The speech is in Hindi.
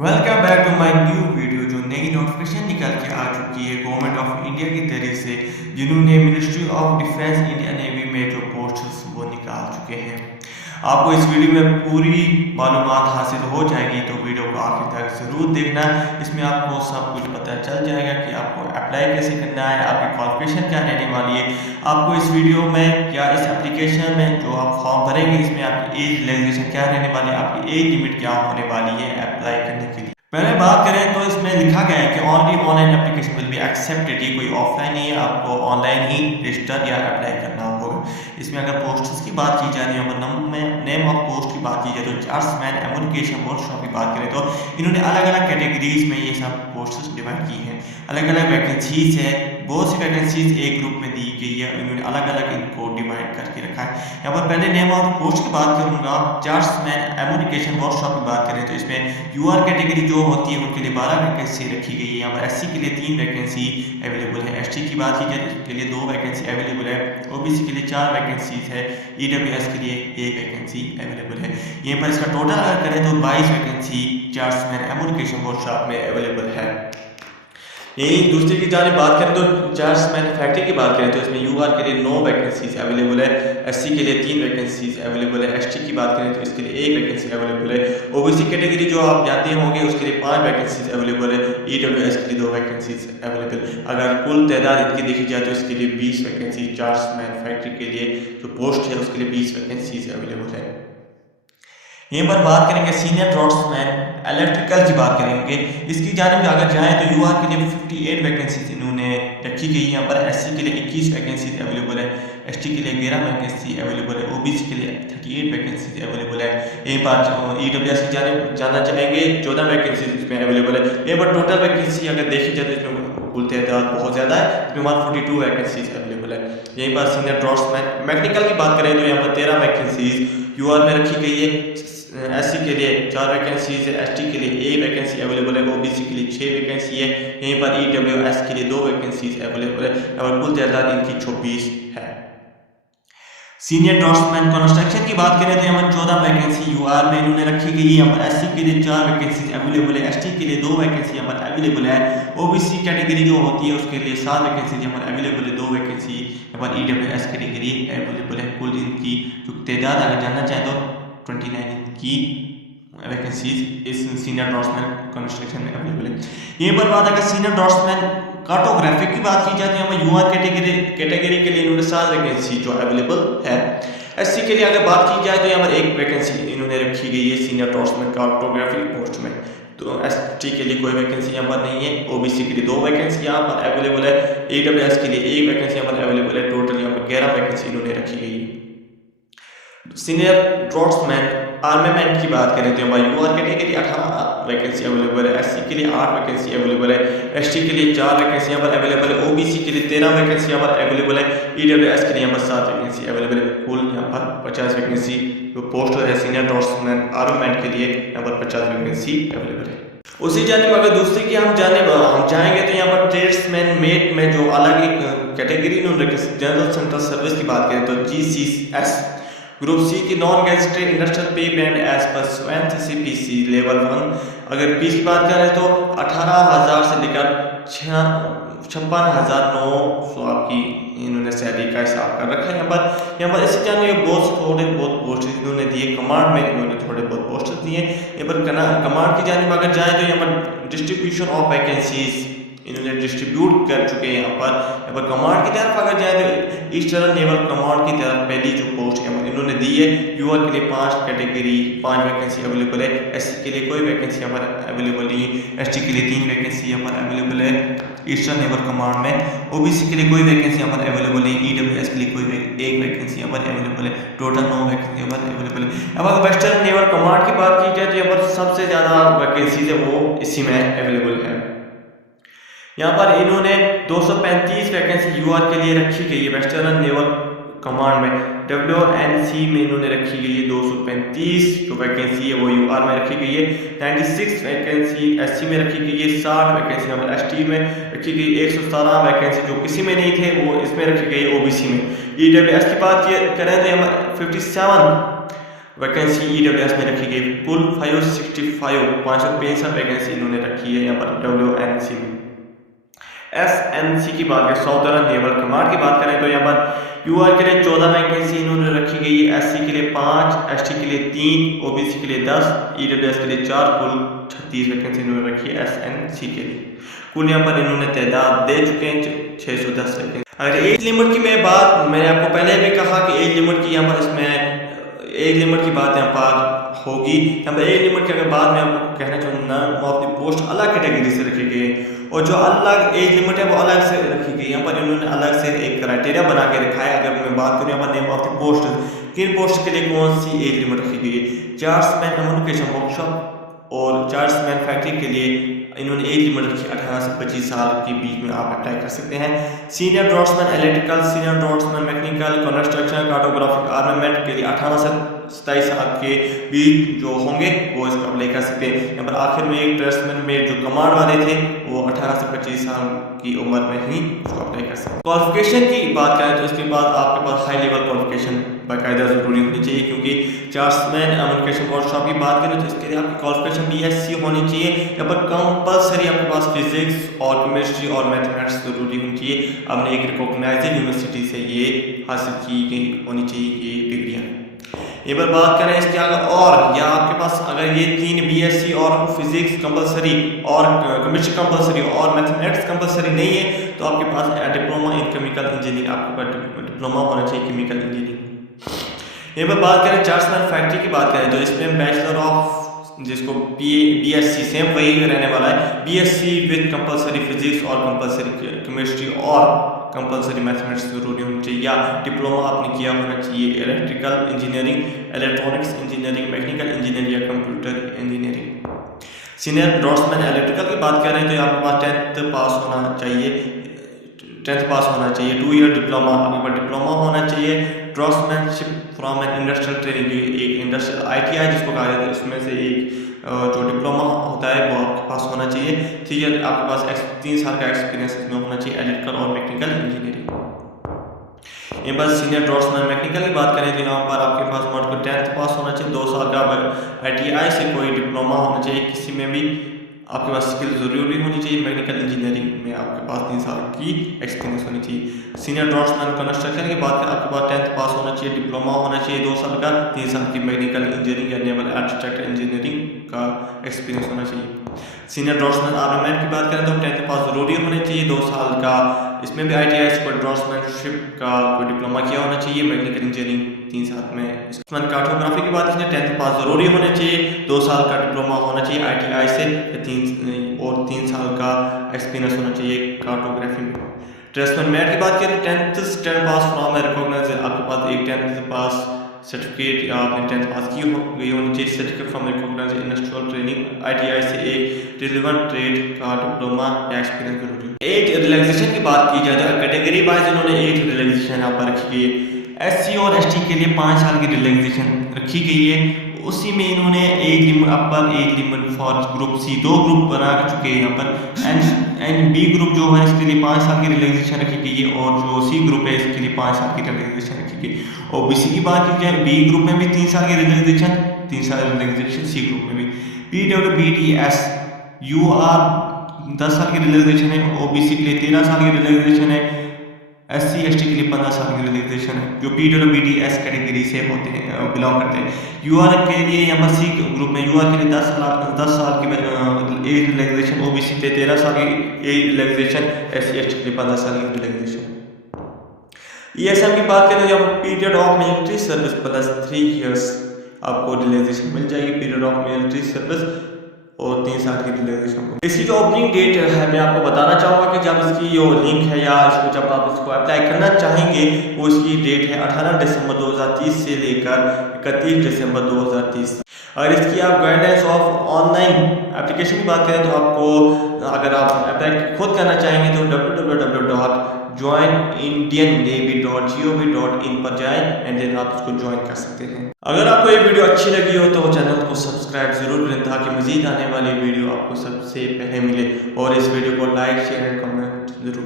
Welcome back to my new video. जो नई नोटिफिकेशन निकल के आ चुकी है गवर्नमेंट ऑफ इंडिया की तरफ से, जिन्होंने ministry of defence India navy में जो पोस्ट्स वो निकाल चुके हैं। आपको इस वीडियो में पूरी मालूमात हासिल हो जाएगी, तो वीडियो को आखिर तक जरूर देखना। इसमें आपको सब कुछ पता चल जाएगा कि आपको अप्लाई कैसे करना है, आपकी क्वालिफिकेशन क्या रहने वाली है। आपको इस वीडियो में या इस एप्लीकेशन में जो आप फॉर्म भरेंगे, इसमें आपकी एज रिलैक्सेशन क्या रहने वाली है, आपकी एज लिमिट क्या होने वाली है अप्लाई करने के लिए। पहले बात करें तो इसमें लिखा गया है कि only online application will be accepted. ये कोई ऑफलाइन नहीं है, आपको ऑनलाइन ही रजिस्टर या अप्लाई करना होगा। इसमें अगर पोस्ट्स की बात की जाए, नेम ऑफ पोस्ट की बात की जाए, तो चार्ट्समैन एम्यूनिकेशन वर्कशॉप की बात करें तो इन्होंने अलग अलग कैटेगरीज में ये सब पोस्ट्स डिवाइड की हैं। अलग अलग वैकेंसीज है, बहुत सी वैकेंसीज एक ग्रुप में दी गई है, इन्होंने अलग अलग इनको डिवाइड करके रखा है। यहाँ पर पहले नेम ऑफ पोस्ट की बात करूंगा। चार्ट्समैन एम्यूनिकेशन वर्कशॉप की बात करें तो इसमें यूआर कैटेगरी जो होती है उनके लिए 12 वैकेंसी रखी गई है। यहाँ पर एससी के लिए 3 वैकेंसी अवेलेबल है, एसटी की बात की जाए तो उसके लिए 2 वैकेंसी अवेलेबल है, ओबीसी के लिए 4 वैकेंसीज है, ईडब्ल्यूएस के लिए 1 वैकेंसी अवेलेबल है। यहाँ पर इसका टोटल अगर करें तो 22 वैकेंसी चार्ट्समैन एम्यूनिकेशन वर्कशॉप में अवेलेबल है। यही दूसरी की जाने बात करें तो चार्ट्समैन फैक्ट्री की बात करें तो इसमें यूआर के लिए 9 वैकेंसीज अवेलेबल है, एससी के लिए 3 वैकेंसीज अवेलेबल है, एसटी की बात करें तो इसके लिए 1 वैकेंसी अवेलेबल है, ओबीसी कैटेगरी जो आप जानते होंगे उसके लिए 5 वैकेंसीज अवेलेबल है, ईडब्ल्यूएस के लिए 2 वैकेंसीज अवेलेबल। अगर कुल तादाद इनकी देखी जाए तो इसके लिए 20 वैकेंसी चार्ट्समैन फैक्ट्री के लिए जो पोस्ट है उसके लिए 20 वैकेंसीज अवेलेबल है। यहीं पर बात करेंगे सीनियर ड्राफ्ट्समैन इलेक्ट्रिकल की बात करेंगे। इसकी जानिब अगर जाएं तो यूआर के लिए 58 वैकेंसीज इन्होंने रखी गई है। यहाँ पर एससी के लिए 21 वैकेंसीज अवेलेबल है, एसटी के लिए 11 वैकेंसी अवेलेबल है, ओबीसी के लिए 38 वैकेंसीज अवेलेबल है। यहीं पर ईडब्ल्यूएस की जानिब जाना चाहेंगे, 14 वैकेंसीज इसमें अवेलेबल है। यहीं पर टोटल वैकेंसी अगर देखी जाए तो इसमें कुल तादाद बहुत ज़्यादा है, इसमें 142 वैकेंसीज अवेलेबल है। यहीं पर सीनियर ड्राफ्ट्समैन मैकेनिकल की बात करें तो यहाँ पर 13 वैकेंसीज यूआर में रखी गई है। एससी के लिए 4 वैकेंसीज है, एसटी के लिए 1 वैकेंसी अवेलेबल है, ओबीसी के लिए 6 वैकेंसी है। यहीं पर ईडब्ल्यूएस के लिए 2 वैकेंसीज अवेलेबल है और कुल तादाद इनकी 24 है। सीनियर ड्राफ्ट्समैन कंस्ट्रक्शन की बात करें तो यहाँ पर 14 वैकेंसी यूआर में इन्होंने रखी गई है। यहाँ पर एससी के लिए 4 वैकेंसी अवेलेबल है, एसटी के लिए 2 वैकेंसी यहाँ पर अवेलेबल है, ओबीसी कैटेगरी जो होती है उसके लिए 7 वैकेंसी यहाँ पर अवेलेबल है, 2 वैकेंसी यहाँ पर ईडब्ल्यूएस कैटेगरी अवेलेबल है। कुल इनकी जो तादाद अगर जानना चाहें तो 29 की वैकेंसीज इस सीनियर ड्राफ्ट्समैन कंस्ट्रक्शन में अवेलेबल है। यहीं पर बात अगर सीनियर ड्राफ्ट्समैन कार्टोग्राफिक की बात की जाती है, यहाँ यूआर कैटेगरी के लिए इन्होंने 7 वैकेंसी जो अवेलेबल है। एससी के लिए अगर बात की जाए तो यहाँ पर 1 वैकेंसी इन्होंने रखी गई है सीनियर ड्राफ्ट्समैन कार्टोग्राफी पोस्ट में। तो एसटी के लिए कोई वैकेंसी यहाँ पर नहीं है, ओबीसी के लिए 2 वैकेंसी यहाँ पर अवेलेबल है, ईडब्ल्यूएस के लिए 1 वैकेंसी यहाँ पर अवेलेबल है। टोटल यहाँ पर 11 वैकेंसी इन्होंने रखी गई है। सीनियर ड्राफ्ट्समैन आर्मामेंट की बात करें तो यूआर कैटेगरी 18 वैकेंसी अवेलेबल है, एससी के लिए 8 वैकेंसी अवेलेबल है, एसटी के लिए 4 वैकेंसी यहाँ पर अवेलेबल है, ओबीसी के लिए 13 वैकेंसी यहाँ पर अवेलेबल है, ईडब्ल्यूएस के लिए यहाँ पर 7 वैकेंसी अवेलेबल है। कुल यहाँ पर 50 वैकेंसी जो पोस्ट है सीनियर ड्राफ्ट्समैन आर्मामेंट के लिए यहाँ पर 50 वैकेंसी अवेलेबल है। उसी जानिब अगर दूसरी की हम जाएंगे तो यहाँ पर ट्रेड्समैन मेट में जो अलग एक कैटेगरी इन्होंने रखी, जनरल सेंट्रल सर्विस की बात करें तो जीसीएस ग्रुप सी की नॉन गैजेटेड इंडस्ट्रियल पे बैंड एज पर स्वयं सीपीसी लेवल 1। अगर फीस की बात करें तो 18,000 से लेकर 56,900 आपकी इन्होंने सैलरी का हिसाब कर रखा है। यहाँ पर इसी जाने थोड़े बहुत पोस्ट इन्होंने दिए, कमांड में इन्होंने थोड़े बहुत पोस्ट दिए। यहाँ पर कमांड की जानिब अगर जाए तो यहाँ पर डिस्ट्रीब्यूशन ऑफ वैकेंसीज इन्होंने डिस्ट्रीब्यूट कर चुके हैं। यहाँ पर कमांड की तरफ अगर जाए तो ईस्टर्न नेवल कमांड की तरफ पहली जो पोस्ट इन्होंने दी है, यूआर के लिए 5 कैटेगरी 5 वैकेंसी अवेलेबल है, एससी के लिए कोई वैकेंसी यहाँ पर अवेलेबल नहीं है, एसटी के लिए 3 वैकेंसी यहाँ पर अवेलेबल है ईस्टर्न नेवल कमांड में, ओबीसी के लिए कोई वैकेंसी यहाँ पर अवेलेबल नहीं, ईडब्ल्यूएस के लिए कोई 1 वैकेंसी यहाँ पर अवेलेबल है। टोटल 9 वैकेंसी यहाँ पर अवेलेबल है। अब अगर वेस्टर्न नेवल कमांड की बात की जाए तो यहाँ पर सबसे ज़्यादा वैकेंसीज है वो इसी में अवेलेबल है। यहाँ पर इन्होंने 235 वैकेंसी यूआर के लिए रखी गई है वेस्टर्न नेवल कमांड में। WNC में इन्होंने रखी गई है 235 जो वैकेंसी है वो यूआर में रखी गई है। 96 वैकेंसी एससी में रखी गई है, 60 वैकेंसी हमारे एसटी में रखी गई, 117 वैकेंसी जो किसी में नहीं थे वो इसमें रखी गई ओबीसी में। ईडब्ल्यूएस की बात करें तो 57 वैकेंसी EWS में रखी गई कुल 565 वैकेंसी इन्होंने रखी है यहाँ पर WNC में। SNC की बात करें, साउदर्न नेवल कमांड की बात करें तो यहाँ पर UR के लिए 14 वैकेंसी इन्होंने रखी गई है, SC के लिए 5, ST के लिए 3, OBC के लिए 10, EWS के लिए 4, कुल 36 वैकेंसी इन्होंने रखी है SNC के लिए। कुल यहाँ पर इन्होंने तादाद दे चुके हैं 610 वैकेंसी। अगर एज लिमिट की मैंने आपको पहले भी कहा कि एज लिमिट की यहाँ पर इसमें एज लिमिट की बात यहाँ पर होगी। यहाँ पर एज लिमिट की अगर बात मैं आपको कहना चाहूँगा, वो अपनी पोस्ट अलग कैटेगरी से रखी गई और जो अलग एज लिमिट है वो अलग से रखी गई। यहाँ पर इन्होंने अलग से एक क्राइटेरिया बना के रखा है। अगर मैं बात करूँ यहाँ पर नेम ऑफ द पोस्ट, किन पोस्ट के लिए कौन सी एज लिमिट रखी गई है। चार्ट्समैन कम्युनिकेशन वर्कशॉप और चार्ट्समैन फैक्ट्री के लिए इन्होंने एज लिमिट रखी 18 से 25 साल के बीच में आप अप्लाई कर सकते हैं। Senior draftsman electrical, senior draughtsman mechanical, construction, cartographic, armament के लिए 18 से 27 साल के बीच जो होंगे वो इसको अप्लाई कर सकते हैं। यहाँ पर आखिर में एक ड्राफ्ट्समैन में जो कमांड वाले थे वो 18 से 25 साल की उम्र में ही उसको अप्लाई कर सकते हैं। क्वालिफिकेशन की बात करें तो इसके बाद आपके पास हाई लेवल क्वालिफिकेशन बाकायदा जरूरी होनी चाहिए, क्योंकि चार्ट्समैन कम्युनिकेशन वर्कशॉप की बात करें तो इसके लिए आपकी क्वालिफिकेशन BSc होनी चाहिए। यहाँ पर कंपल्सरी आपके पास फिजिक्स और केमिस्ट्री और मैथमेटिक्स जरूरी होनी चाहिए। आपने एक रिकॉग्नाइज्ड यूनिवर्सिटी से ये हासिल की गई होनी चाहिए ये डिग्रियाँ। ये पर बात करें इसके आगे और या आपके पास अगर ये 3 BSc और फिजिक्स कंपल्सरी और केमिस्ट्री कंपल्सरी और मैथमेटिक्स कंपल्सरी नहीं है तो आपके पास डिप्लोमा इन केमिकल इंजीनियरिंग, आपके पास डिप्लोमा होना चाहिए केमिकल इंजीनियरिंग। ये पर बात करें चार्ट्समैन फैक्ट्री की बात करें तो इसमें बैचलर ऑफ जिसको BSc सेम वही रहने वाला है, BSc विद कंपल्सरी फिजिक्स और कंपल्सरी केमिस्ट्री और कंपल्सरी मैथमेटिक्स जरूरी होनी चाहिए, या डिप्लोमा आपने किया होना चाहिए electrical engineering, electronics engineering, mechanical engineering या computer engineering. Senior draftsman electrical की बात करें तो आपके पास 10th पास होना चाहिए, 10th पास होना चाहिए, 2 ईयर डिप्लोमा, आपके पास डिप्लोमा होना चाहिए। ड्राफ्ट्समैनशिप फ्रॉम एन इंडस्ट्रियल ट्रेनिंग, एक इंडस्ट्रियल ITI जिसको कहा जाता है, उसमें से एक जो डिप्लोमा होता है वो आपके पास होना चाहिए। 3 ईयर आपके पास 3 साल का एक्सपीरियंस इसमें होना चाहिए इलेक्ट्रिकल और मैकेनिकल इंजीनियरिंग। ये बस सीनियर ड्राफ्ट्समैन मैकेनिकल की बात करें तो यहाँ पर आपके पास मर्द को 10th पास होना चाहिए, 2 साल का ITI से कोई डिप्लोमा होना चाहिए, किसी में भी आपके पास स्किल जरूरी होनी चाहिए। मैकेनिकल इंजीनियरिंग में आपके पास 3 साल की एक्सपीरियंस होनी चाहिए। सीनियर ड्राफ्ट्समैन कंस्ट्रक्शन की बात करें आपके पास 10th पास होना चाहिए, डिप्लोमा होना चाहिए 2 साल का, 3 साल की मैकेनिकल इंजीनियरिंग या नेवल आर्किटेक्ट इंजीनियरिंग का एक्सपीरियंस होना चाहिए। सीनियर ड्राफ्ट्समैन आर्मामेंट की बात करें तो 10th पास जरूरी होना चाहिए, 2 साल का, इसमें भी ITI पर ड्राफ्ट्समैनशिप का कोई डिप्लोमा किया होना चाहिए, मैकेनिकल इंजीनियरिंग 3 साल में। कार्टोग्राफी की बात करें 10th पास जरूरी होना चाहिए, 2 साल का डिप्लोमा होना चाहिए ITI से, 3 साल का एक्सपीरियंस होना चाहिए कार्टोग्राफी में। ड्राफ्ट्समैन मैट की बात करें 10th pass from A recognised, आपके पास एक 10th पास सर्टिफिकेट या आपने 10th पास की गई होनी चाहिए, certificate from recognised industrial training ITI से एक रिलेवेंट ट्रेड का डिप्लोमा या एक्सपीरियंस जरूरी है। एज रिलैक्सेशन की बात की जाए तो कैटेगरी वाइज इन्होंने एज रिलैक्सेशन यहाँ पर रखी गई है। SC और ST के लिए 5 साल की रिलैक्सेशन रखी गई है, उसी में इन्होंने age limit upper age limit for group C 2 group बना चुके हैं यहाँ पर। एंड B ग्रुप जो है इसके लिए 5 साल की रिलैक्सेशन रखी गई है और जो C ग्रुप है इसके लिए 5 साल की रिलैक्सेशन रखी गई। OBC की बात की जाए B ग्रुप में भी 3 साल की रिलैक्सेशन, 3 साल रिलैक्सेशन C ग्रुप में भी। PWBTS UR 10 साल की रिलैक्सेशन है, OBC के लिए 13 साल की रिलैक्सेशन है, SC ST के लिए 15 साल की रिलैक्सेशन है जो PWBTS कैटेगरी से होते हैं बिलोंग करते हैं। UR के लिए यहाँ पर C ग्रुप में UR के लिए 10 साल की एज रिलैक्सेशन, OBC के लिए 13 साल की एज रिलैक्सेशन, SC ST के लिए 15 साल की रिलैक्सेशन। ESM की बात करें जब period of military service plus 3 years आपको रिलैक्सेशन मिल जाएगी, पीरियड ऑफ मिलिट्री सर्विस और 3 साल की रिलैक्सेशन को। इसकी जो ओपनिंग डेट है मैं आपको बताना चाहूँगा कि जब इसकी जो लिंक है या इसको जब आप इसको अप्लाई करना चाहेंगे वो इसकी डेट है 18 दिसंबर 2030 से लेकर 31 दिसंबर 2030। अगर इसकी आप गाइडलाइंस ऑफ ऑनलाइन एप्लीकेशन की बात करें तो आपको अगर आप अप्लाई खुद करना चाहेंगे तो www.joinindiannavy.gov.in पर जाएं एंड देन आप इसको ज्वाइन कर सकते हैं। अगर आपको ये वीडियो अच्छी लगी हो तो चैनल को सब्सक्राइब जरूर करें ताकि मजीद आने वाली वीडियो आपको सबसे पहले मिले और इस वीडियो को लाइक शेयर एंड कमेंट जरूर